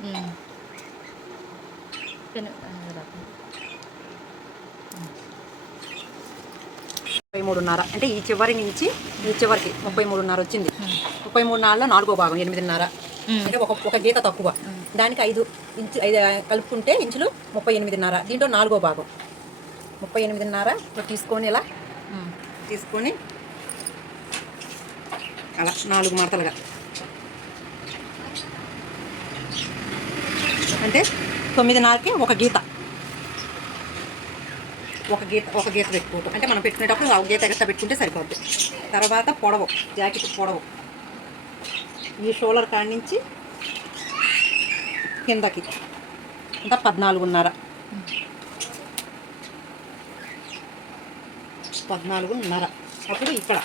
33.5 అంటే ఈ చివరి నుంచి ఈ చివరికి 33.5 వచ్చింది. 33.5లో 4వ భాగం 8.5 అంటే ఒక గీత తక్కువ. దానికి 5 కలుపుకుంటే ఇంచులు 38.5. దీంట్లో 4వ భాగం 38.5 తీసుకొని ఇలా తీసుకొని అలా 4 మడతలుగా అంటే 9.5కి ఒక గీత పెట్టుకోవటం. అంటే మనం పెట్టుకునేటప్పుడు ఒక గీత ఎక్స్ట్రా పెట్టుకుంటే సరిపోద్ది. తర్వాత పొడవు, జాకెట్ పొడవు ఈ షోల్డర్ కాడి నుంచి కిందకి ఇంకా 14.5 అప్పుడు ఇక్కడ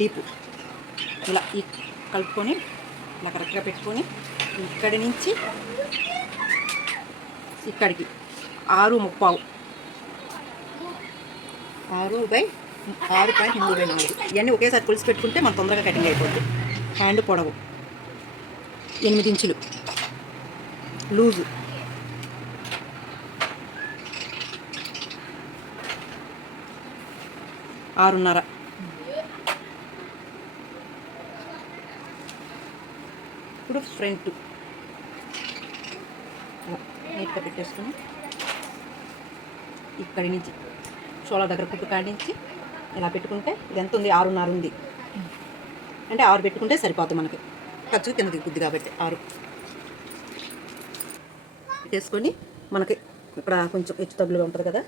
డీపు ఇలా కలుపుకొని ఇలా కరెక్ట్గా పెట్టుకొని ఇక్కడి నుంచి ఇక్కడికి 6.35 6.34 ఇవన్నీ ఒకేసారి పులిసి పెట్టుకుంటే మనం తొందరగా కటింగ్ అయిపోద్ది. హ్యాండ్ పొడవు 8 ఇంచులు లూజు, 6.5. ఇప్పుడు ఫ్రంట్ నీట్గా పెట్టేసుకుని ఇక్కడి నుంచి షోల్డర్ దగ్గర కుట్టు కాడి నుంచి ఇలా పెట్టుకుంటే ఇది ఎంత ఉంది? 6.5 ఉంది. అంటే 6 పెట్టుకుంటే సరిపోతుంది మనకి. ఖర్చు కింద దిగుద్ది కాబట్టి 6 పెట్టేసుకొని మనకి ఇక్కడ కొంచెం హెచ్చు తగ్గులుగా ఉంటుంది కదా,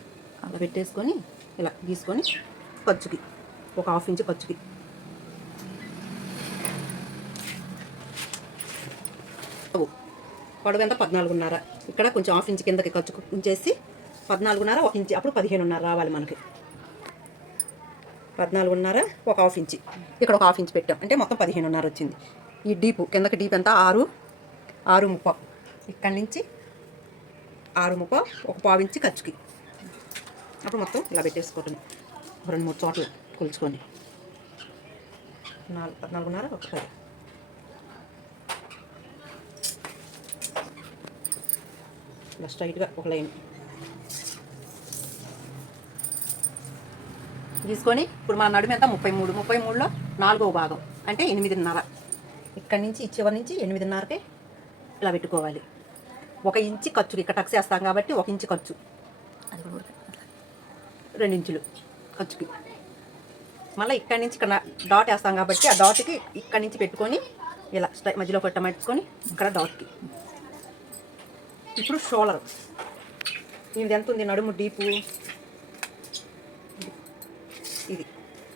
అలా పెట్టేసుకొని ఇలా గీసుకొని ఖర్చుకి ఒక 1/2 ఇంచు ఖర్చుకి పొడవు ఎంత? 14.5. ఇక్కడ కొంచెం 1/2 ఇంచు కిందకి ఖర్చు ఉంచేసి 14.5 1 ఇంచు, అప్పుడు 15.5 రావాలి మనకి. 14.5 ఒక 1/2 ఇంచు, ఇక్కడ ఒక 1/2 ఇంచు పెట్టాం అంటే మొత్తం 15.5 వచ్చింది. ఈ కిందకి డీప్ ఎంత? 6.35. ఇక్కడి నుంచి 6.35 ఒక 1/4 ఇంచు ఖర్చుకి. అప్పుడు మొత్తం ఇలా పెట్టేసుకోవటం 2-3 చోట్ల కొలుచుకొని 14.5 ఒక 10. ఇలా స్ట్రైట్గా ఒక లైన్ తీసుకొని ఇప్పుడు మన నడుము ఎంత? 33లో 4వ భాగం అంటే 8.5. ఇక్కడి నుంచి చివరి నుంచి 8.5కి ఇలా పెట్టుకోవాలి. 1 ఇంచు ఖర్చుకి ఇక్కడ టక్స్ వేస్తాం కాబట్టి 1 ఇంచు ఖర్చు, 2 ఇంచులు ఖర్చుకి. మళ్ళీ ఇక్కడి నుంచి ఇక్కడ డాట్ వేస్తాం కాబట్టి ఆ డాట్కి ఇక్కడి నుంచి పెట్టుకొని ఇలా మధ్యలో పెట్టమట్టుకొని ఇక్కడ డాట్కి. ఇప్పుడు షోల్డర్ ఇది ఎంత ఉంది? నడుము డీపు ఇది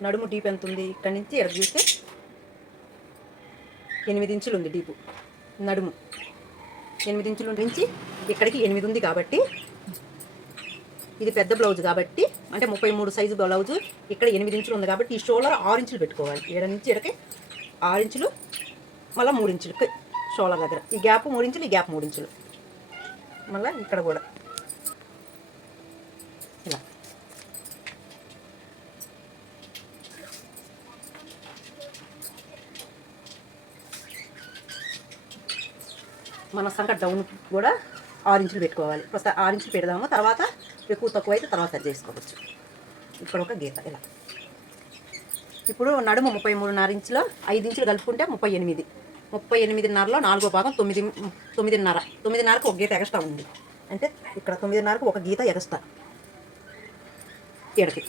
నడుము డీప్ ఎంత ఉంది? ఇక్కడి నుంచి ఎక్కడ చూస్తే 8 ఇంచులు ఉంది డీపు. నడుము 8 ఇంచుల నుంచి ఇక్కడికి 8 ఉంది కాబట్టి ఇది పెద్ద బ్లౌజ్ కాబట్టి అంటే 33 సైజు బ్లౌజు ఇక్కడ 8 ఇంచులు ఉంది కాబట్టి ఈ షోల్డర్ 6 ఇంచులు పెట్టుకోవాలి. 7 నుంచి ఇక్కడికి 6 ఇంచులు, మళ్ళీ 3 ఇంచులకి షోల్డర్ దగ్గర ఈ గ్యాప్ 3 ఇంచులు, ఈ గ్యాప్ 3 ఇంచులు. మళ్ళీ ఇక్కడ కూడా ఇలా మన సంక డౌన్ కూడా 6 ఇంచులు పెట్టుకోవాలి. ఫస్ట్ 6 ఇంచులు పెడదాము, తర్వాత ఎక్కువ తక్కువ అయితే తర్వాత అది చేసుకోవచ్చు. ఇక్కడ ఒక గీత ఇలా. ఇప్పుడు నడుము 33.5 ఇంచులో 5 ఇంచులు కలుపుకుంటే 38. 38.5లో 4వ భాగం 9.5. 9.5కి ఒక గీత ఎక్స్ట్రా ఉంది అంటే ఇక్కడ 9.5కి ఒక గీత ఎక్స్ట్రా ఎడకి.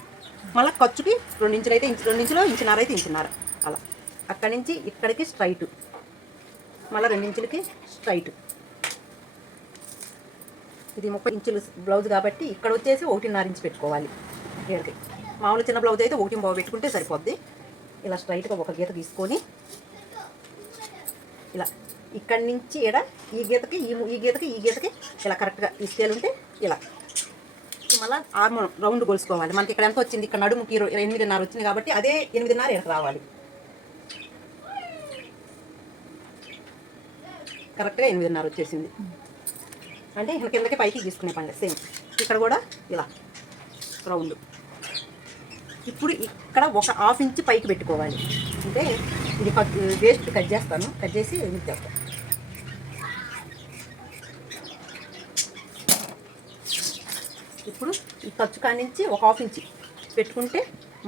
మళ్ళీ ఖర్చుకి 2 ఇంచులు అయితే 2 ఇంచులో 1.5 ఇంచు అయితే 1.5 ఇంచు అలా. అక్కడి నుంచి ఇక్కడికి స్ట్రైట్, మళ్ళీ 2 ఇంచులకి స్ట్రైట్. ఇది 30 ఇంచులు బ్లౌజ్ కాబట్టి ఇక్కడ వచ్చేసి 1.5 ఇంచు పెట్టుకోవాలి. ఏడకి మామూలు చిన్న బ్లౌజ్ అయితే 1.5 పెట్టుకుంటే సరిపోద్ది. ఇలా స్ట్రైట్గా ఒక గీత తీసుకొని ఇలా ఇక్కడి నుంచి ఈ గీతకి ఈ గీతకి ఇలా కరెక్ట్గా ఈ స్కేల్ ఉంటే ఇలా మళ్ళీ ఆర్మ్ రౌండ్ కొలుసుకోవాలి. మనకి ఇక్కడ ఎంత వచ్చింది? ఇక్కడ నడుముకి 8.5 వచ్చింది కాబట్టి అదే 8.5 ఇక్కడ రావాలి. కరెక్ట్గా 8.5 వచ్చేసింది అంటే ఇక్కడ కిందకి పైకి తీసుకునే పని సేమ్. ఇక్కడ కూడా ఇలా రౌండ్. ఇప్పుడు ఇక్కడ ఒక 1/2 ఇంచు పైకి పెట్టుకోవాలి. అంటే ఇది వేస్ట్ కట్ చేస్తాను, కట్ చేసి మీకు చెప్తాను. ఇప్పుడు ఈ ఖర్చు కాడి నుంచి ఒక ½ ఇంచి పెట్టుకుంటే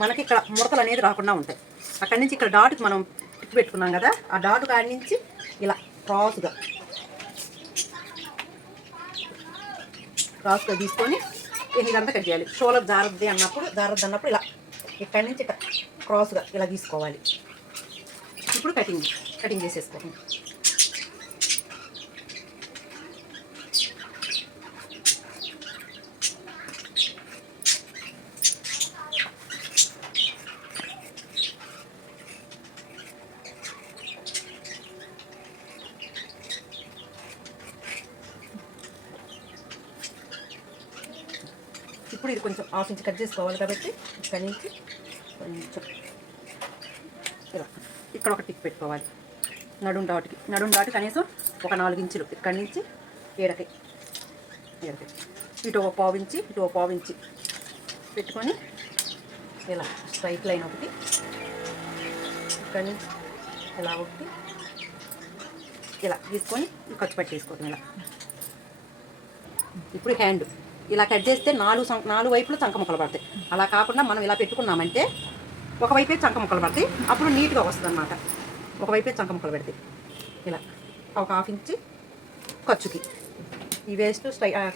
మనకి ఇక్కడ ముడతలు అనేది రాకుండా ఉంటాయి. అక్కడి నుంచి ఇక్కడ డాట్కి మనం టిక్ పెట్టుకున్నాం కదా, ఆ డాట్ కాడి నుంచి ఇలా క్రాస్గా తీసుకొని ఇదంతా కట్ చేయాలి. షోలర్ జారద్ది అన్నప్పుడు ఇలా ఇక్కడి నుంచి క్రాస్గా ఇలా తీసుకోవాలి. ఇప్పుడు కటింగ్ చేసేసుకోండి. ఇప్పుడు ఇది కొంచెం ½ ఇంచ్ కట్ చేసుకోవాలి కాబట్టి ఇక్కడి నుంచి కొంచెం ఇలా ఇక్కడ ఒక టిక్ పెట్టుకోవాలి. నడుం డాట్ కనీసం ఒక 4 ఇంచులు ఇక్కడి నుంచి ఏడకి ఇటు ఒక ½ ఇంచి పెట్టుకొని ఇలా స్ట్రైట్ లైన్ ఒకటి ఇక్కడి నుంచి ఇలా ఒకటి ఇలా తీసుకొని ఖర్చు పెట్టేసుకోవడం ఇలా. ఇప్పుడు హ్యాండ్ ఇలా కట్ చేస్తే 4 వైపులు చంక ముక్కలు పడతాయి. అలా కాకుండా మనం ఇలా పెట్టుకున్నామంటే ఒకవైపే చంక ముక్కలు పడతాయి, అప్పుడు నీట్గా వస్తుంది అన్నమాట. ఒకవైపే చంక ముక్కలు పెడతాయి. ఇలా ఒక ½ ఇంచి ఖర్చుకి ఈ వేస్ట్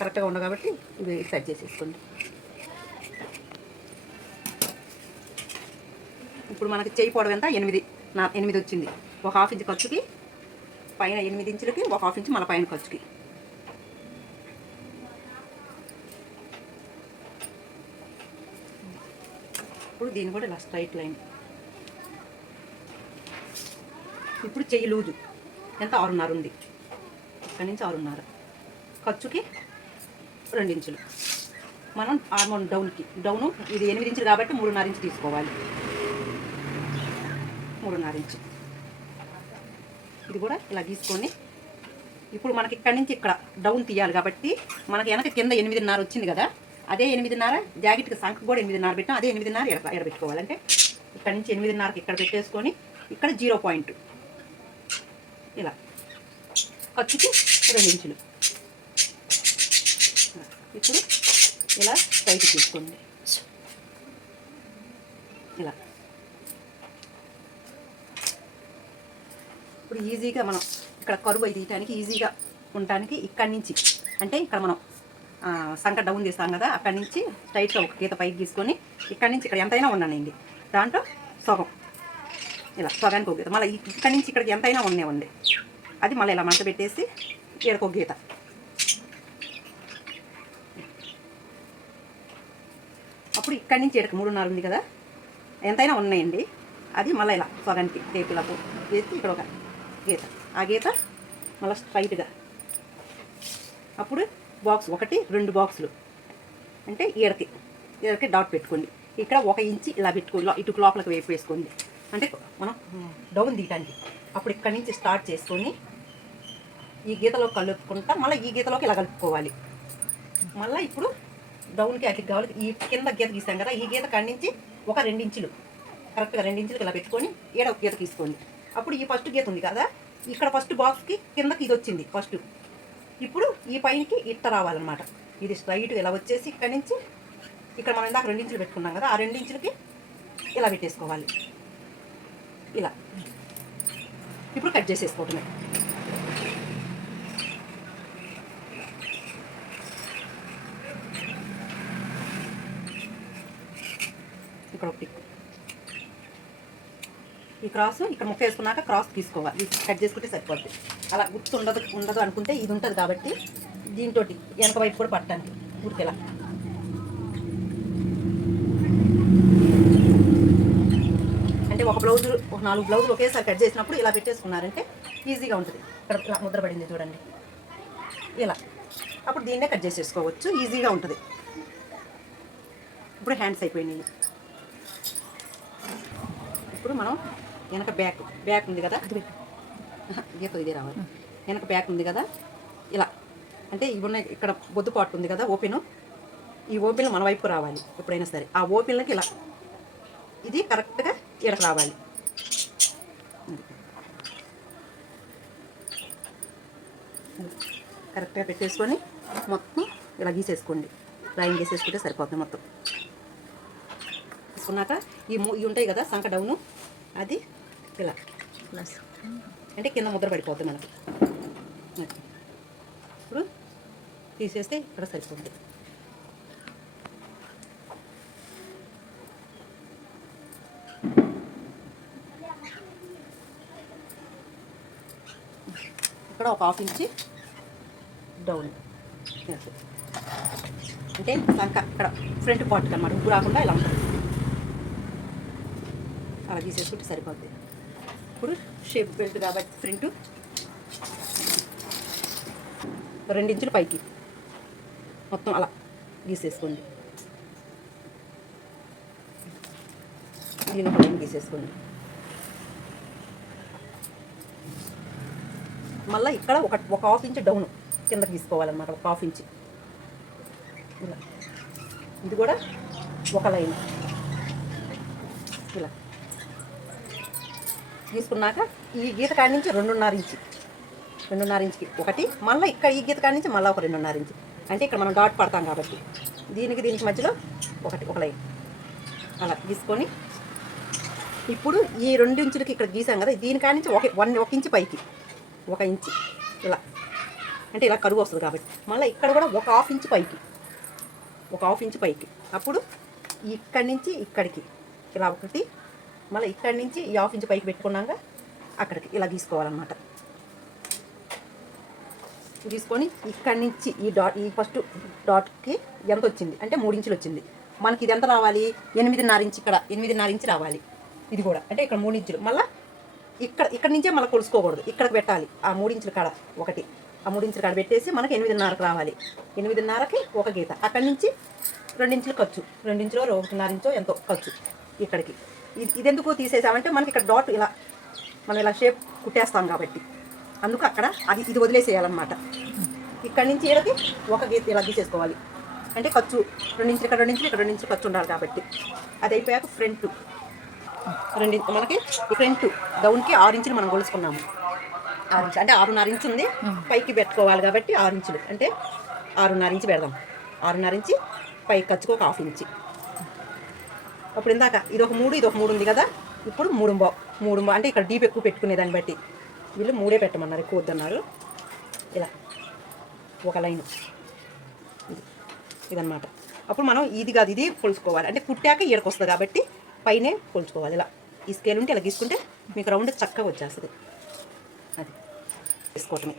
కరెక్ట్గా ఉండవు కాబట్టి ఇవి సెట్ చేసేసుకోండి. ఇప్పుడు మనకి చేయి పొడవు ఎంత 8 వచ్చింది. ఒక ½ ఇంచ్ ఖర్చుకి పైన 8 ఇంచులకి ఒక ½ ఇంచ్ మన పైన ఖర్చుకి. ఇప్పుడు దీన్ని కూడా ఇలా స్ట్రైట్ లైన్. ఇప్పుడు చెయ్యి లూజు ఎంత 6.5 ఉంది. ఇక్కడి నుంచి 6.5 ఖర్చుకి 2 ఇంచులు. మనం ఆర్మోన్ డౌను ఇది 8 ఇంచులు కాబట్టి 3.5 ఇంచు తీసుకోవాలి. 3.5 ఇంచు ఇది కూడా ఇలా తీసుకొని ఇప్పుడు మనకి ఇక్కడి నుంచి ఇక్కడ డౌన్ తీయాలి కాబట్టి మనకి వెనక కింద 8.5 వచ్చింది కదా, అదే 8.5 జాకెట్కి సంఖ కూడా 8.5 పెట్టాం, అదే 8.5 ఎడబెట్టుకోవాలంటే ఇక్కడ నుంచి 8.5కి ఇక్కడ పెట్టేసుకొని ఇక్కడ 0 పాయింట్ ఇలా ఖర్చుకి 2 ఇంచులు. ఇప్పుడు ఇలా స్ట్రైట్ తీసుకోండి. ఇలా ఇప్పుడు ఈజీగా మనం ఇక్కడ కరువు అయి తీయటానికి ఈజీగా ఉండటానికి ఇక్కడి నుంచి అంటే ఇక్కడ మనం సంక డౌన్ చేస్తాం కదా, అక్కడి నుంచి స్ట్రైట్గా ఒక గీత పైకి తీసుకొని ఇక్కడి నుంచి ఇక్కడ ఎంతైనా ఉండనండి, దాంట్లో సగం ఇలా సగానికి ఒక గీత, మళ్ళీ ఇక్కడి నుంచి ఇక్కడికి ఎంతైనా ఉంది అది మళ్ళీ ఇలా మంట పెట్టేసి ఈడకు ఒక గీత. అప్పుడు ఇక్కడి నుంచి ఈడకు 3.5 ఉంది కదా, ఎంతైనా ఉన్నాయండి, అది మళ్ళీ ఇలా సగానికి టేపులకు వేసి ఇక్కడ ఒక గీత, ఆ గీత మళ్ళీ స్ట్రైట్గా. అప్పుడు బాక్స్ 1 2 బాక్సులు అంటే ఈడకి డాట్ పెట్టుకోండి. ఇక్కడ 1 ఇంచి ఇలా పెట్టుకోండి, ఇటు లోపలికి వేపు వేసుకోండి అంటే మనం డౌన్ తీయటానికి. అప్పుడు ఇక్కడి నుంచి స్టార్ట్ చేసుకొని ఈ గీతలో కలుపుకుంటా మళ్ళీ ఈ గీతలోకి ఇలా కలుపుకోవాలి. మళ్ళీ ఇప్పుడు డౌన్కి అట్లకి కావాలి. ఈ కింద గీత గీసాం కదా, ఈ గీత కాడి నుంచి ఒక 2 ఇంచులు కరెక్ట్గా 2 ఇంచులకి ఇలా పెట్టుకొని ఈడ ఒక గీత తీసుకోండి. అప్పుడు ఈ ఫస్ట్ గీత ఉంది కదా, ఇక్కడ ఫస్ట్ బాక్స్కి కిందకి ఇది వచ్చింది ఫస్ట్. ఇప్పుడు ఈ పైనకి ఇట్ట రావాలన్నమాట. ఇది స్ట్రైట్గా ఇలా వచ్చేసి ఇక్కడి నుంచి ఇక్కడ మనం ఇందాక 2 ఇంచులు పెట్టుకున్నాం కదా, ఆ 2 ఇంచులకి ఇలా పెట్టేసుకోవాలి. ఇలా ఇప్పుడు కట్ చేసేసుకోవటమే. ఇక్కడ ఒక టిక్, ఈ క్రాస్ ఇక్కడ ముక్క వేసుకున్నాక క్రాస్ తీసుకోవాలి, కట్ చేసుకుంటే సరిపోద్ది. అలా గుర్తు ఉండదు అనుకుంటే ఇది ఉంటుంది కాబట్టి దీంతో వెనక వైపు కూడా పట్టడానికి ఊరికెలా అంటే ఒక 4 బ్లౌజులు ఒకేసారి కట్ చేసినప్పుడు ఇలా పెట్టేసుకున్నారంటే ఈజీగా ఉంటుంది. ఇక్కడ ఇలా ముద్ర పడింది చూడండి ఇలా, అప్పుడు దీన్నే కట్ చేసేసుకోవచ్చు, ఈజీగా ఉంటుంది. ఇప్పుడు హ్యాండ్స్ అయిపోయినాయి. ఇప్పుడు మనం వెనక బ్యాక్ ఉంది కదా, గీత ఇదే రావాలి. వెనక బ్యాక్ ఉంది కదా, ఇలా అంటే ఇవి ఉన్నాయి. ఇక్కడ బొద్దు పాటు ఉంది కదా ఓపెను, ఈ ఓపెన్ మన వైపు రావాలి ఎప్పుడైనా సరే. ఆ ఓపెన్లకి ఇలా ఇది కరెక్ట్గా ఈడకు రావాలి. కరెక్ట్గా పెట్టేసుకొని మొత్తం ఇలా గీసేసుకోండి. లైన్ వేసేసుకుంటే సరిపోతుంది మొత్తం. తీసుకున్నాక ఇవి ఉంటాయి కదా సంక డౌను, అది ఇలా ప్లస్ అంటే కింద ముద్ర పడిపోతుంది మనకి. ఇప్పుడు తీసేస్తే ఇక్కడ సరిపోతుంది. ఇక్కడ ఒక 1/2 ఇంచి డౌన్ అంటే సంక ఇక్కడ ఫ్రంట్ పార్ట్కి అనమాట, ఉగ్గు రాకుండా ఇలా ఉంటుంది. అలా తీసేసుకుంటే సరిపోద్ది. ఇప్పుడు షేప్ బెల్ట్ కాబట్టి ఫ్రంట్ 2 ఇంచులు పైకి మొత్తం అలా గీసేసుకోండి. దీని ఒక లైన్ గీసేసుకోండి. మళ్ళీ ఇక్కడ ఒక 1/2 ఇంచ్ డౌన్ కిందకి తీసుకోవాలన్నమాట, ఒక 1/2 ఇంచ్ ఇలా. ఇది కూడా ఒక లైన్ ఇలా తీసుకున్నాక ఈ గీత కాడి నుంచి 2.5 ఇంచుకి ఒకటి, మళ్ళీ ఇక్కడ ఈ గీత కాడి నుంచి మళ్ళీ ఒక 2.5 ఇంచు, అంటే ఇక్కడ మనం డాట్ పడతాం కాబట్టి దీనికి మధ్యలో ఒక లైన్ అలా తీసుకొని ఇప్పుడు ఈ 2 ఇంచులకి ఇక్కడ గీసాం కదా, దీని కాడి నుంచి 1 ఇంచు పైకి 1 ఇంచు ఇలా, అంటే ఇలా కరువు వస్తుంది కాబట్టి మళ్ళీ ఇక్కడ కూడా ఒక 1/2 ఇంచు పైకి, ఒక 1/2 ఇంచు పైకి. అప్పుడు ఇక్కడి నుంచి ఇక్కడికి ఇలా ఒకటి, మళ్ళీ ఇక్కడి నుంచి ఈ 1/2 ఇంచు పైకి పెట్టుకున్నాక అక్కడికి ఇలా తీసుకోవాలన్నమాట. తీసుకొని ఇక్కడి నుంచి ఈ ఫస్ట్ డాట్కి ఎంత వచ్చింది అంటే 3 ఇంచులు వచ్చింది మనకి. ఇది ఎంత రావాలి? 8.5 ఇంచు, ఇక్కడ 8.5 ఇంచు రావాలి. ఇది కూడా అంటే ఇక్కడ 3 ఇంచులు. మళ్ళీ ఇక్కడ నుంచే మళ్ళీ కొలుసుకోకూడదు, ఇక్కడికి పెట్టాలి. ఆ 3 ఇంచుల కాడ ఒకటి, ఆ 3 ఇంచుల కాడ పెట్టేసి మనకి 8.5కి రావాలి. 8.5కి ఒక గీత, అక్కడి నుంచి 2 ఇంచులు ఖర్చు, 2 ఇంచులో 1.5 ఇంచో ఎంతో ఖర్చు ఇక్కడికి. ఇది ఎందుకు తీసేసామంటే మనకి ఇక్కడ డాట్ ఇలా మనం ఇలా షేప్ కుట్టేస్తాం కాబట్టి అందుకు అక్కడ ఇది వదిలేసేయాలన్నమాట. ఇక్కడి నుంచి ఈడకి ఒక గీత ఇలా గీసేసుకోవాలి, అంటే ఖర్చు 2 ఇంచులు ఇక్కడ 2 ఇంచులు ఇక్కడ 2 ఇంచులు ఖర్చు ఉండాలి కాబట్టి. అది అయిపోయాక ఫ్రంట్ మనకి ఫ్రంట్ డౌన్కి 6 ఇంచులు మనం కొలుసుకున్నాము. 6 ఇంచులు అంటే 6.5 ఇంచు ఉంది, పైకి పెట్టుకోవాలి కాబట్టి 6 ఇంచులు అంటే 6.5 ఇంచు పెడదాం. 6.5 ఇంచు పైకి ఖర్చుకు ఒక 1/2 ఇంచు. అప్పుడు ఇందాక ఇది ఒక 3 ఇది ఒక 3 ఉంది కదా, ఇప్పుడు 3 అంటే ఇక్కడ డీప్ ఎక్కువ పెట్టుకునే దాన్ని బట్టి వీళ్ళు 3 పెట్టమన్నారు, ఎక్కువ వద్దన్నారు. ఇలా ఒక లైన్ ఇదన్నమాట. అప్పుడు మనం ఇది కాదు ఇది కొలుసుకోవాలి, అంటే కుట్టాక ఈడకు వస్తుంది కాబట్టి పైనే కొలుచుకోవాలి. ఇలా ఈ స్కేల్ ఉంటే ఇలా గీసుకుంటే మీకు రౌండ్ చక్కగా వచ్చేస్తుంది. అది తీసుకోవటమే.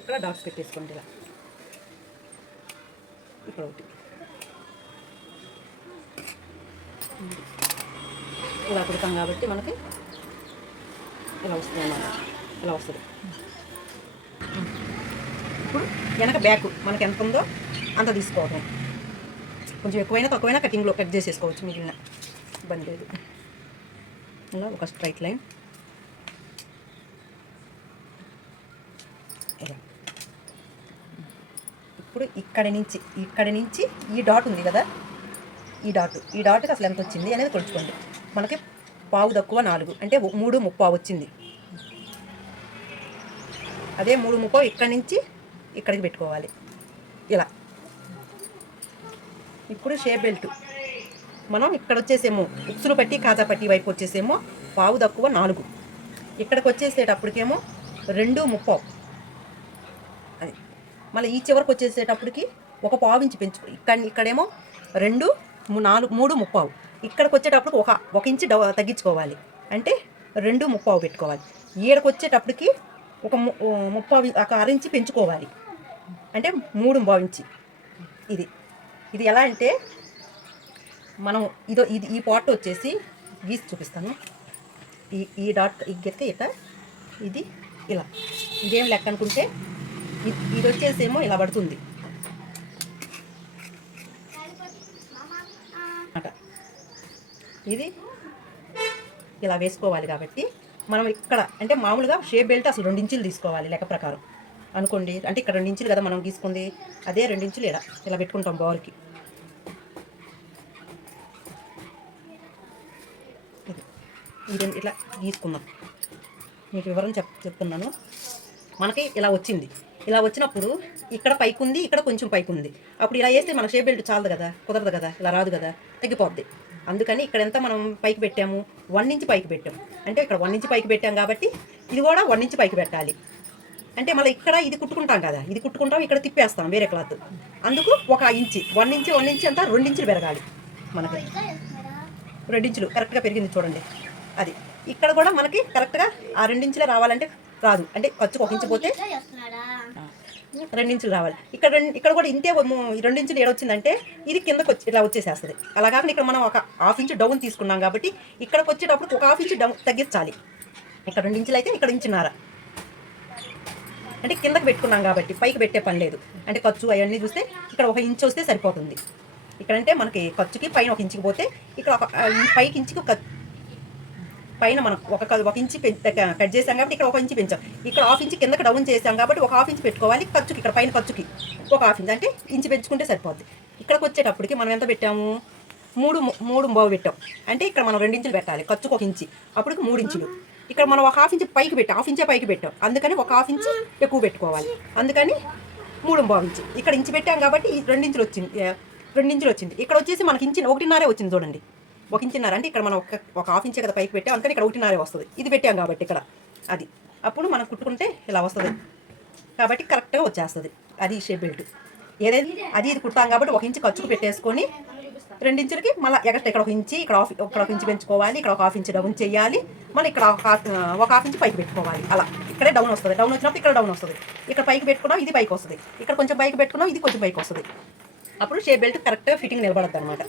ఇక్కడ డాట్స్ పెట్టేసుకోండి ఇలా. ఇక్కడ ఒకటి ఇలా కుడతాం కాబట్టి మనకి ఇలా వస్తుంది అన్నమాట, ఇలా వస్తుంది. ఇప్పుడు వెనక బ్యాక్ మనకి ఎంత ఉందో అంత తీసుకోవటం, కొంచెం ఎక్కువైనా తక్కువైనా కటింగ్లో కట్ చేసేసుకోవచ్చు, మిగిలిన ఇబ్బంది లేదు. ఇలా ఒక స్ట్రైట్ లైన్ ఇలా. ఇప్పుడు ఇక్కడి నుంచి ఈ డాట్ ఉంది కదా, ఈ డాట్కి అసలు ఎంత వచ్చింది అనేది కొలుచుకోండి. మనకి 1/4 తక్కువ 4 అంటే 3.35 వచ్చింది. అదే 3.35 ఇక్కడి నుంచి ఇక్కడికి పెట్టుకోవాలి ఇలా. ఇప్పుడు షేప్ బెల్ట్ మనం ఇక్కడ వచ్చేసేమో ఉక్సులు పట్టి కాజా పట్టి వైపు వచ్చేసేమో 1/4 తక్కువ 4, ఇక్కడికి వచ్చేసేటప్పటికేమో 2.35. అది మళ్ళీ ఈ చివరికి వచ్చేసేటప్పటికి ఒక 1/4 ఇంచు పెంచుకో. ఇక్కడేమో 2, 4, 3.35. ఇక్కడికి వచ్చేటప్పటికి ఒక ఇంచు తగ్గించుకోవాలి, అంటే 2.35 పెట్టుకోవాలి. ఈడకి వచ్చేటప్పటికి ఒక 1/2 ఇంచు పెంచుకోవాలి, అంటే 3.5 ఇంచు. ఇది ఎలా అంటే మనం ఈ పార్ట్ వచ్చేసి గీసి చూపిస్తాను. ఈ డాట్ ఈ గీత ఇట్లా, ఇది ఇలా. ఇదేం లెక్క అనుకుంటే ఇది వచ్చేసేమో ఇలా పడుతుంది. ఇది ఇలా వేసుకోవాలి కాబట్టి మనం ఇక్కడ అంటే మామూలుగా షేప్ బెల్ట్ అసలు 2 ఇంచులు తీసుకోవాలి లెక్క ప్రకారం అనుకోండి. అంటే ఇక్కడ 2 ఇంచులు కదా మనం గీసుకుంది, అదే 2 ఇంచులు ఇలా పెట్టుకుంటాం బోర్కి. ఇది ఇట్లా గీసుకుందాం. మీకు వివరం చెప్తున్నాను. మనకి ఇలా వచ్చింది. ఇలా వచ్చినప్పుడు ఇక్కడ పైకి ఉంది, ఇక్కడ కొంచెం పైకి ఉంది. అప్పుడు ఇలా వేస్తే మన షేప్ బెల్ట్ చాలదు కదా, కుదరదు కదా, ఇలా రాదు కదా, తగ్గిపోద్ది. అందుకని ఇక్కడ ఎంత మనం పైకి పెట్టాము, 1 ఇంచ్ పైకి పెట్టాము. అంటే ఇక్కడ 1 ఇంచ్ పైకి పెట్టాం కాబట్టి ఇది కూడా 1 ఇంచ్ పైకి పెట్టాలి. అంటే మళ్ళీ ఇక్కడ ఇది కుట్టుకుంటాం కదా, ఇది కుట్టుకుంటాం, ఇక్కడ తిప్పేస్తాం వేరే క్లాత్. అందుకు 1 ఇంచ్ 1 ఇంచ్ అంతా 2 ఇంచులు పెరగాలి. మనకి 2 ఇంచులు కరెక్ట్గా పెరిగింది చూడండి. అది ఇక్కడ కూడా మనకి కరెక్ట్గా ఆ 2 ఇంచులే రావాలంటే రాదు. అంటే ఖర్చుకు 1 ఇంచు పోతే 2 ఇంచులు రావాలి. ఇక్కడ కూడా ఇంతే 2 ఇంచులు ఏడొచ్చిందంటే ఇది కిందకు వచ్చి ఇలా వచ్చేసేస్తుంది. అలా కాకుండా ఇక్కడ మనం ఒక 1/2 ఇంచు డౌన్ తీసుకున్నాం కాబట్టి ఇక్కడికి వచ్చేటప్పుడు ఒక 1/2 ఇంచు డౌన్ తగ్గించాలి. ఇక్కడ 2 ఇంచులు అయితే ఇక్కడ ఇంచున్నర. అంటే కిందకి పెట్టుకున్నాం కాబట్టి పైకి పెట్టే పని లేదు. అంటే ఖర్చు అవన్నీ చూస్తే ఇక్కడ 1 ఇంచు వస్తే సరిపోతుంది. ఇక్కడంటే మనకి ఖర్చుకి పైన 1 ఇంచుకి పోతే ఇక్కడ పైకి ఇంచుకి పైన మనం ఒక ఇంచు కట్ చేసాం కాబట్టి ఇక్కడ 1 ఇంచు పెంచాం. ఇక్కడ 1/2 ఇంచు కిందకి డౌన్ చేసాం కాబట్టి ఒక 1/2 ఇంచు పెట్టుకోవాలి. ఖర్చుకి ఇక్కడ పైన ఖర్చుకి ఒక 1/2 ఇంచు అంటే ఇంచు పెంచుకుంటే సరిపోద్ది. ఇక్కడికి వచ్చేటప్పటికి మనం ఎంత పెట్టాము, 3 బావు పెట్టాం. అంటే ఇక్కడ మనం 2 ఇంచులు పెట్టాలి, ఖర్చుకు 1 ఇంచు, అప్పుడు 3 ఇంచులు. ఇక్కడ మనం ఒక 1/2 ఇంచు పైకి పెట్టాం, 1/2 ఇంచే పైకి పెట్టాం. అందుకని ఒక 1/2 ఇంచు ఎక్కువ పెట్టుకోవాలి. అందుకని 3 బావు ఇంచు. ఇక్కడ ఇంచు పెట్టాం కాబట్టి 2 ఇంచులు వచ్చింది. 2 ఇంచులు వచ్చింది. ఇక్కడ వచ్చేసి మనకి ఇంచు 1.5 వచ్చింది చూడండి. 1 ఇంచున్నర. అంటే ఇక్కడ మనం ఒక 1/2 ఇంచే కదా పైకి పెట్టాం, అందుకని ఇక్కడ 1.5 వస్తుంది. ఇది పెట్టాం కాబట్టి ఇక్కడ అది అప్పుడు మనం కుట్టుకుంటే ఇలా వస్తుంది కాబట్టి కరెక్ట్గా వచ్చేస్తుంది. అది షేప్ బెల్ట్. ఏదైతే ఇది కుడతాం కాబట్టి 1 ఇంచు ఖర్చుకు పెట్టేసుకొని 2 ఇంచులకి మళ్ళీ ఎగస్ట్రా ఇక్కడ 1 ఇంచు, ఇక్కడ 1 ఇంచు పెంచుకోవాలి, ఇక్కడ 1/2 ఇంచు డౌన్ చేయాలి, మళ్ళీ ఇక్కడ ఒక 1/2 ఇంచు పైకి పెట్టుకోవాలి. అలా ఇక్కడే డౌన్ వస్తుంది. డౌన్ వచ్చినప్పుడు ఇక్కడ డౌన్ వస్తుంది. ఇక్కడ పైకి పెట్టుకున్నాం, ఇది పైకి వస్తుంది. ఇక్కడ కొంచెం పైకి పెట్టుకున్నాం, ఇది కొంచెం పైకి వస్తుంది. అప్పుడు షేప్ బెల్ట్ కరెక్ట్గా ఫిట్టింగ్ నిలబడద్దు అనమాట.